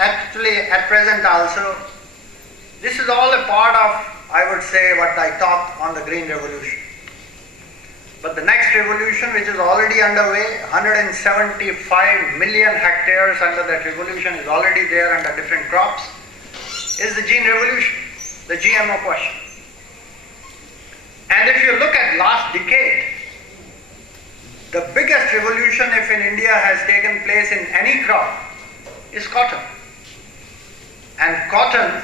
actually at present also, this is all a part of, I would say, what I talked on the Green Revolution. But the next revolution, which is already underway, 175 million hectares under that revolution is already there under different crops, is the gene revolution, the GMO question. And if you look at last decade, the biggest revolution if in India has taken place in any crop is cotton. And cotton,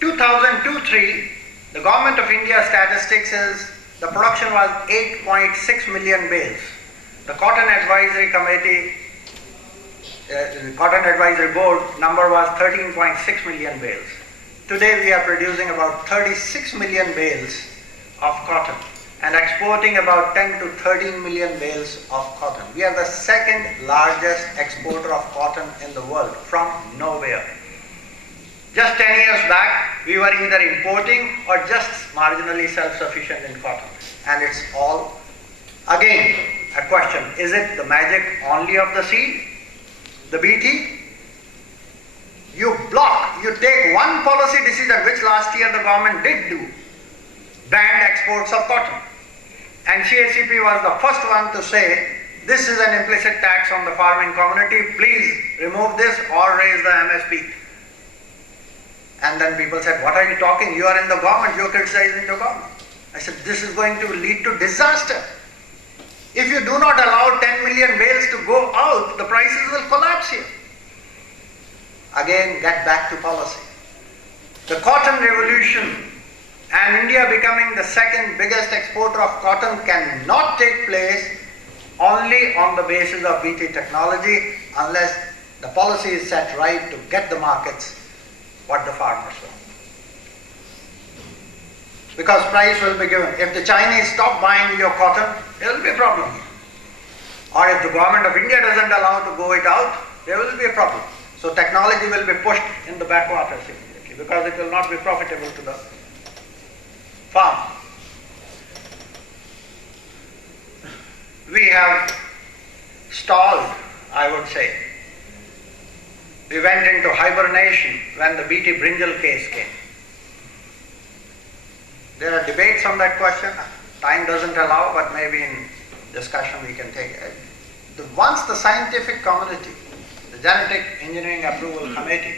2002-03, the Government of India statistics is the production was 8.6 million bales. The Cotton Advisory Committee, the Cotton Advisory Board number was 13.6 million bales. Today we are producing about 36 million bales of cotton and exporting about 10 to 13 million bales of cotton. We are the second largest exporter of cotton in the world from nowhere. Just 10 years back, we were either importing or just marginally self-sufficient in cotton. And it's all, again, a question. Is it the magic only of the seed, the BT? You take one policy decision, which last year the government did do, banned exports of cotton. And CACP was the first one to say, this is an implicit tax on the farming community, please remove this or raise the MSP. And then people said, what are you talking? You are in the government, you are criticizing the government. I said, this is going to lead to disaster. If you do not allow 10 million bales to go out, the prices will collapse here. Again, get back to policy. The cotton revolution and India becoming the second biggest exporter of cotton cannot take place only on the basis of BT technology unless the policy is set right to get the markets what the farmers want. Because price will be given. If the Chinese stop buying your cotton, there will be a problem. Or if the government of India doesn't allow to go it out, there will be a problem. So technology will be pushed in the backwaters immediately because it will not be profitable to the farm. We have stalled, I would say. We went into hibernation when the BT brinjal case came. There are debates on that question. Time doesn't allow, but maybe in discussion we can take it. Once the scientific community, the Genetic Engineering Approval Committee,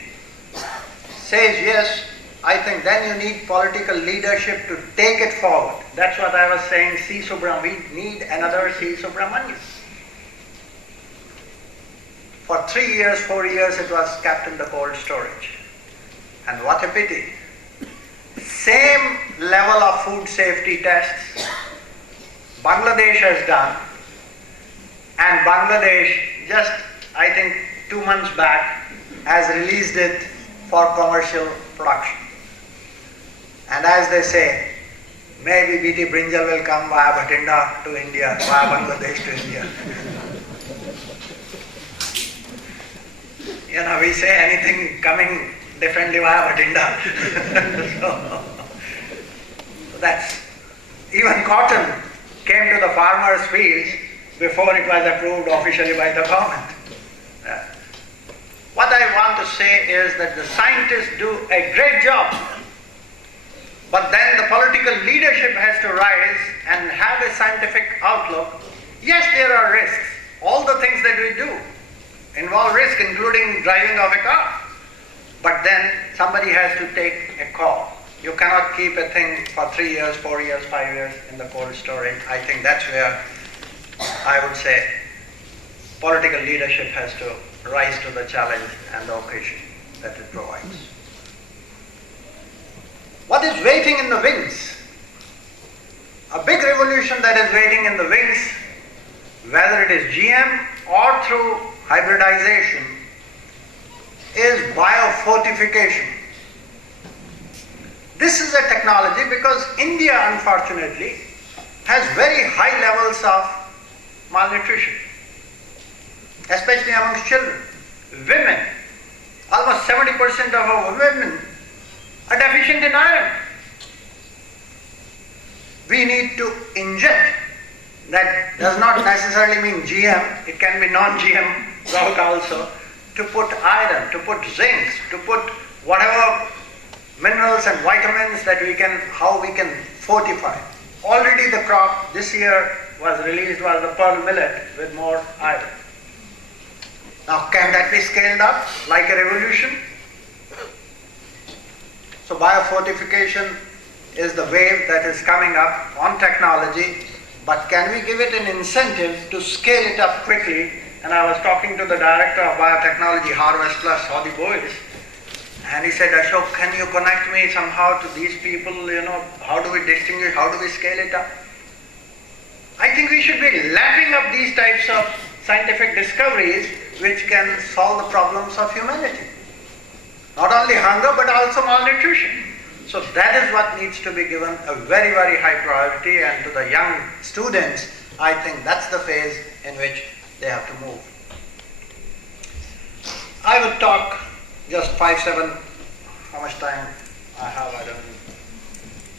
says yes, I think then you need political leadership to take it forward. That's what I was saying, C. Subramanian. We need another C. Subramanian. For 3 years, 4 years, it was kept in the cold storage. And what a pity. Same level of food safety tests Bangladesh has done, and Bangladesh just, I think, 2 months back has released it for commercial production. And as they say, maybe BT brinjal will come via Bhatinda to India, via Bangladesh to India. You know, we say anything coming differently via Bhatinda. So that's, even cotton came to the farmers' fields before it was approved officially by the government. What I want to say is that the scientists do a great job, but then the political leadership has to rise and have a scientific outlook. Yes, there are risks. All the things that we do involve risk, including driving of a car. But then somebody has to take a call. You cannot keep a thing for 3 years, 4 years, 5 years in the cold storage. I think that's where I would say political leadership has to rise to the challenge and the occasion that it provides. What is waiting in the wings? A big revolution that is waiting in the wings, whether it is GM or through hybridization, is biofortification. This is a technology because India, unfortunately, has very high levels of malnutrition, especially amongst children. Women, almost 70% of our women are deficient in iron. We need to inject. That does not necessarily mean GM, it can be non-GM route also. to put iron, to put zinc, to put whatever minerals and vitamins that how we can fortify. Already the crop this year was released was the pearl millet with more iron. Now can that be scaled up like a revolution? So biofortification is the wave that is coming up on technology, but can we give it an incentive to scale it up quickly? And I was talking to the director of biotechnology, Harvest Plus, Hadi Boys, and he said, Ashok, can you connect me somehow to these people, how do we distinguish, how do we scale it up? I think we should be lapping up these types of scientific discoveries which can solve the problems of humanity. Not only hunger, but also malnutrition. So that is what needs to be given a very, very high priority, and to the young students, I think that's the phase in which they have to move. I would talk just 5-7, how much time I have, I don't know.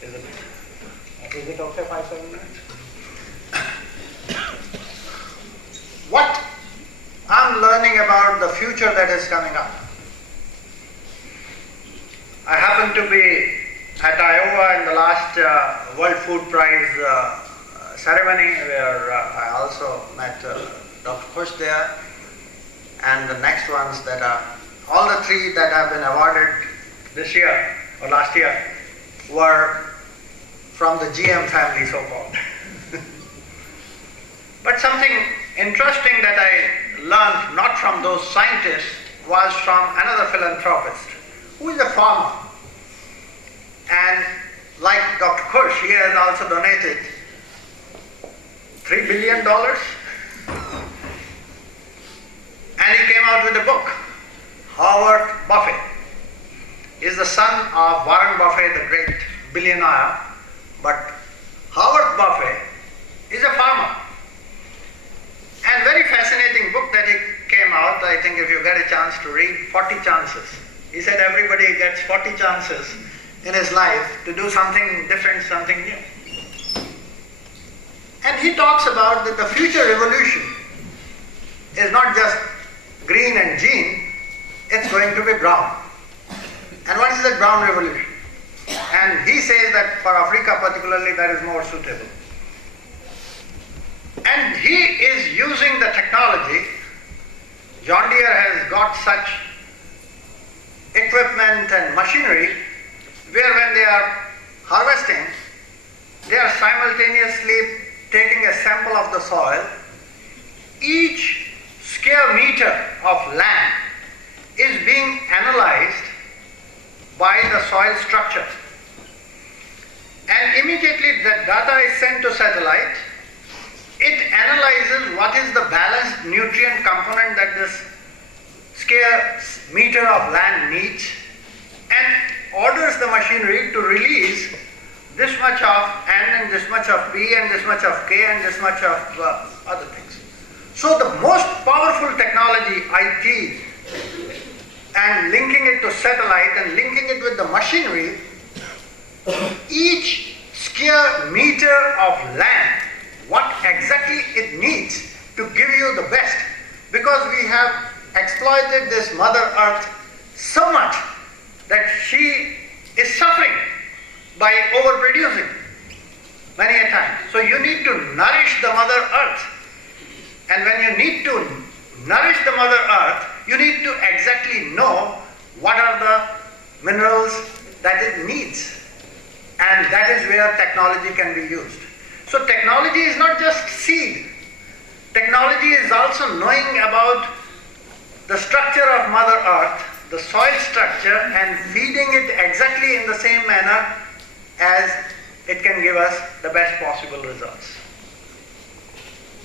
Is it okay, 5-7 minutes? What I'm learning about the future that is coming up. I happened to be at Iowa in the last World Food Prize ceremony, where I also met Dr. Khush there, and the next ones that are, all the three that have been awarded this year or last year were from the GM family, so-called. But something interesting that I learned not from those scientists was from another philanthropist who is a farmer. And like Dr. Khush, he has also donated $3 billion. And he came out with a book. Howard Buffett is the son of Warren Buffett, the great billionaire, but Howard Buffett is a farmer. And very fascinating book that he came out, I think if you get a chance to read, 40 Chances. He said everybody gets 40 chances in his life to do something different, something new. And he talks about that the future revolution is not just green and jean, it's going to be brown. And what is the brown revolution? And he says that for Africa particularly that is more suitable. And he is using the technology. John Deere has got such equipment and machinery where when they are harvesting, they are simultaneously taking a sample of the soil. Each square meter of land is being analyzed by the soil structure. And immediately the data is sent to satellite. It analyzes what is the balanced nutrient component that this square meter of land needs and orders the machinery to release this much of N and this much of P and this much of K and this much of other things. So the most powerful technology, IT, and linking it to satellite and linking it with the machinery, each square meter of land, what exactly it needs to give you the best, because we have exploited this Mother Earth so much that she is suffering by overproducing many a time. So you need to nourish the Mother Earth, and when you need to nourish the Mother Earth, you need to exactly know what are the minerals that it needs, and that is where technology can be used. So technology is not just seed. Technology is also knowing about the structure of Mother Earth, the soil structure, and feeding it exactly in the same manner as it can give us the best possible results.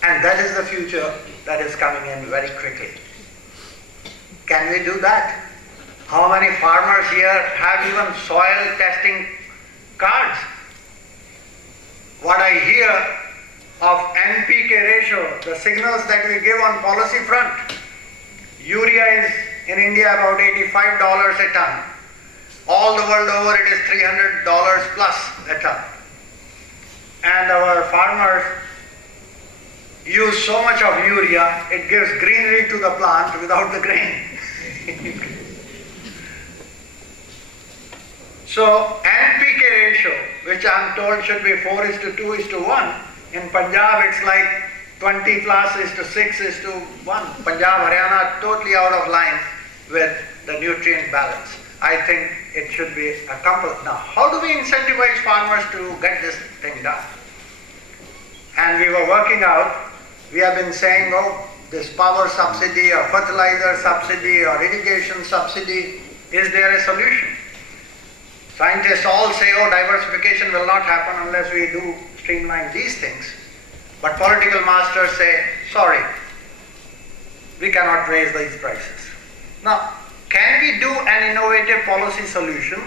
And that is the future that is coming in very quickly. Can we do that? How many farmers here have even soil testing cards? What I hear of NPK ratio, the signals that we give on policy front. Urea is in India about $85 a ton. All the world over it is $300 plus a ton. And our farmers use so much of urea, it gives greenery to the plant without the grain. So NPK ratio, which I'm told should be 4:2:1, in Punjab it's like 20 plus is to 6 is to 1. Punjab, Haryana totally out of line with the nutrient balance. I think it should be a compulsion. Now, how do we incentivize farmers to get this thing done? And we were working out, we have been saying, oh, this power subsidy or fertilizer subsidy or irrigation subsidy, is there a solution? Scientists all say, oh, diversification will not happen unless we do streamline these things. But political masters say, sorry, we cannot raise these prices. Now, can we do an innovative policy solution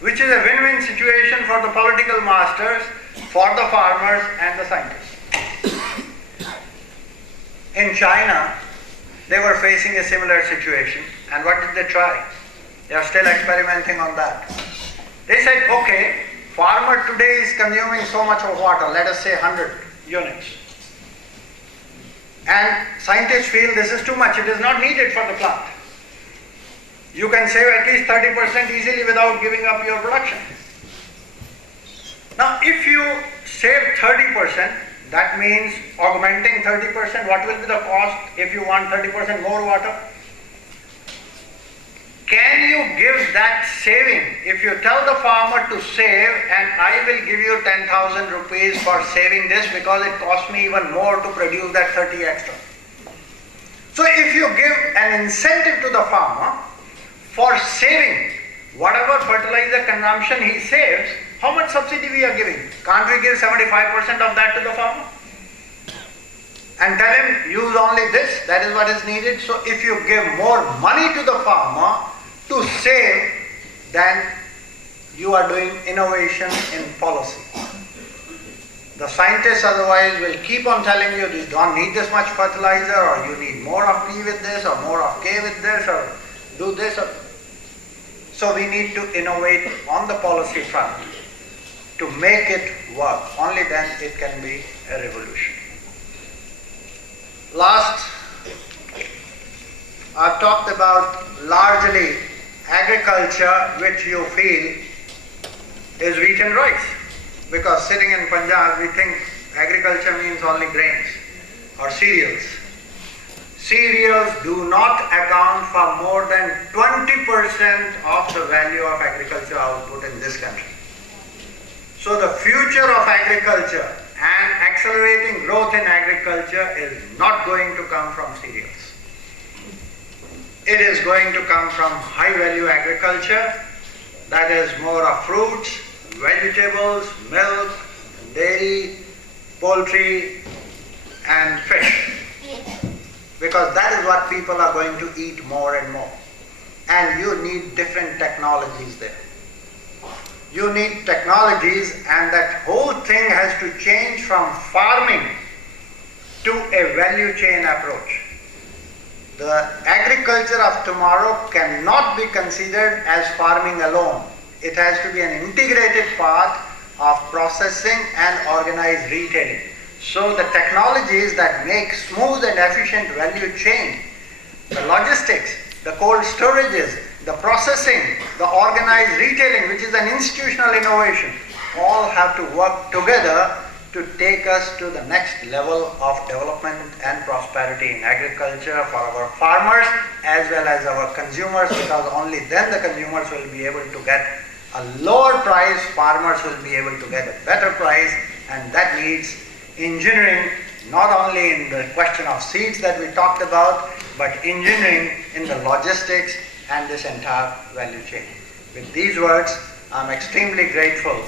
which is a win-win situation for the political masters, for the farmers and the scientists? In China, they were facing a similar situation, and what did they try? They are still experimenting on that. They said, okay, farmer today is consuming so much of water, let us say 100 units. And scientists feel this is too much, it is not needed for the plant. You can save at least 30% easily without giving up your production. Now, if you save 30%, that means augmenting 30%. What will be the cost if you want 30% more water? Can you give that saving? If you tell the farmer to save and I will give you 10,000 rupees for saving this because it costs me even more to produce that 30 extra. So if you give an incentive to the farmer for saving whatever fertilizer consumption he saves, how much subsidy we are giving? Can't we give 75% of that to the farmer? And tell him, use only this, that is what is needed. So if you give more money to the farmer to save, then you are doing innovation in policy. The scientists otherwise will keep on telling you, you don't need this much fertilizer, or you need more of P with this, or more of K with this, or do this. So we need to innovate on the policy front to make it work. Only then it can be a revolution. Last, I've talked about largely agriculture, which you feel is wheat and rice. Because sitting in Punjab, we think agriculture means only grains or cereals. Cereals do not account for more than 20% of the value of agriculture output in this country. So the future of agriculture and accelerating growth in agriculture is not going to come from cereals. It is going to come from high value agriculture, that is more of fruits, vegetables, milk, dairy, poultry and fish. Because that is what people are going to eat more and more. And you need different technologies there. You need technologies, and that whole thing has to change from farming to a value chain approach. The agriculture of tomorrow cannot be considered as farming alone. It has to be an integrated part of processing and organized retailing. So the technologies that make smooth and efficient value chain, the logistics, the cold storages, the processing, the organized retailing, which is an institutional innovation, all have to work together to take us to the next level of development and prosperity in agriculture for our farmers as well as our consumers, because only then the consumers will be able to get a lower price, farmers will be able to get a better price, and that needs engineering, not only in the question of seeds that we talked about, but engineering in the logistics and this entire value chain. With these words, I'm extremely grateful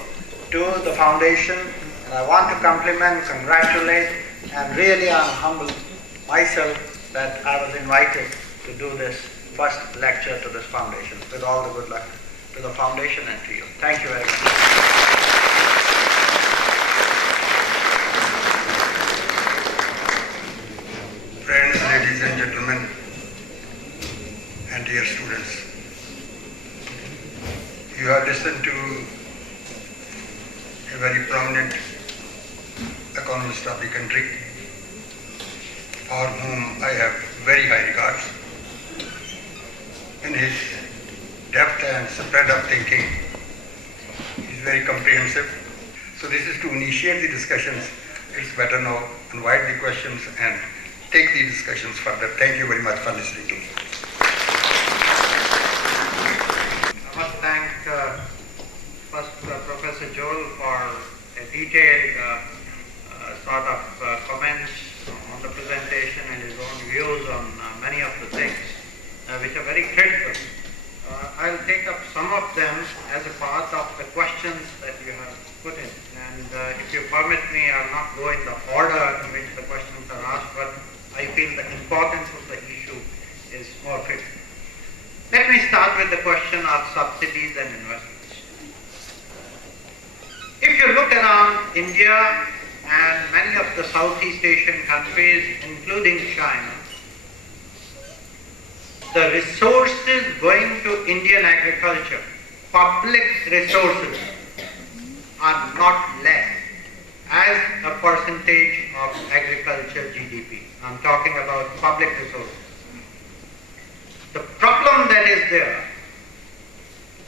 to the foundation, and I want to compliment, congratulate, and really I'm humbled myself that I was invited to do this first lecture to this foundation. With all the good luck to the foundation and to you. Thank you very much. Friends, ladies and gentlemen, and dear students, you have listened to a very prominent economist of the country, for whom I have very high regards. and his depth and spread of thinking is very comprehensive. So this is to initiate the discussions. It's better now invite the questions and take the discussions further. Thank you very much for listening to me. I must thank first Professor Joel for a detailed sort of comments on the presentation and his own views on many of the things which are very critical. I'll take up some of them as a part of the questions that you have put in. And if you permit me, I'll not go in the order in which the questions are asked, but I feel the importance of the issue is more critical. Let me start with the question of subsidies and investments. If you look around India and many of the Southeast Asian countries, including China, the resources going to Indian agriculture, public resources, are not less as a percentage of agriculture GDP. I'm talking about public resources. The problem that is there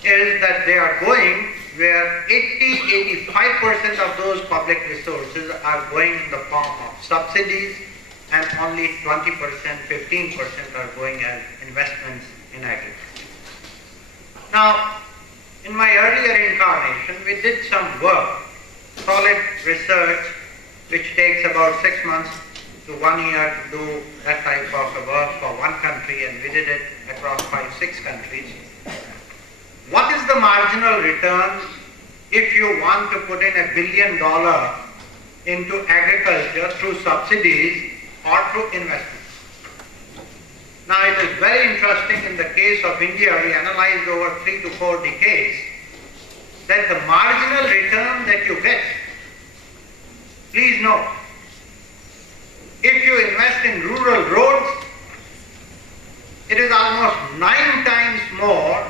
is that they are going where 80-85% of those public resources are going in the form of subsidies, and only 20%, 15% are going as investments in agriculture. Now, in my earlier incarnation, we did some work, solid research, which takes about 6 months to 1 year to do that type of work for one country, and we did it across 5-6 countries. What is the marginal return if you want to put in $1 billion into agriculture through subsidies or through investments? Now, it is very interesting in the case of India, we analyzed over 3 to 4 decades that the marginal return that you get, please note, if you invest in rural roads, it is almost 9 times more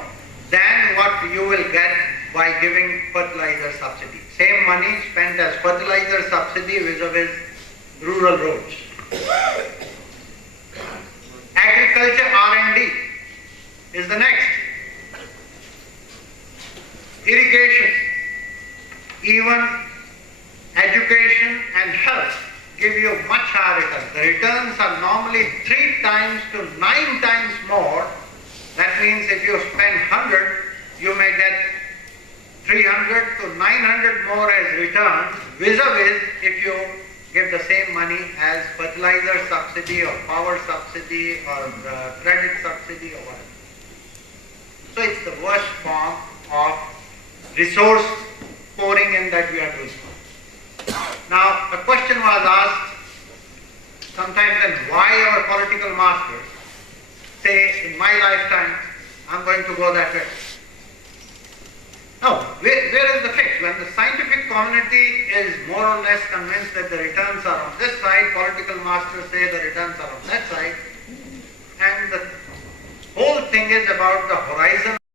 than what you will get by giving fertilizer subsidy. Same money spent as fertilizer subsidy vis-a-vis rural roads. Agriculture R&D is the next. Irrigation, even education and health give you much higher returns. The returns are normally 3 times to 9 times more. That means if you spend 100, you may get 300 to 900 more as returns, vis-a-vis if you give the same money as fertilizer subsidy or power subsidy or credit subsidy or whatever. So it's the worst form of resource pouring in that we are doing. Now, a question was asked sometimes then, why our political masters say, in my lifetime, I'm going to go that way. Now, where is the fix? When the scientific community is more or less convinced that the returns are on this side, political masters say the returns are on that side, and the whole thing is about the horizon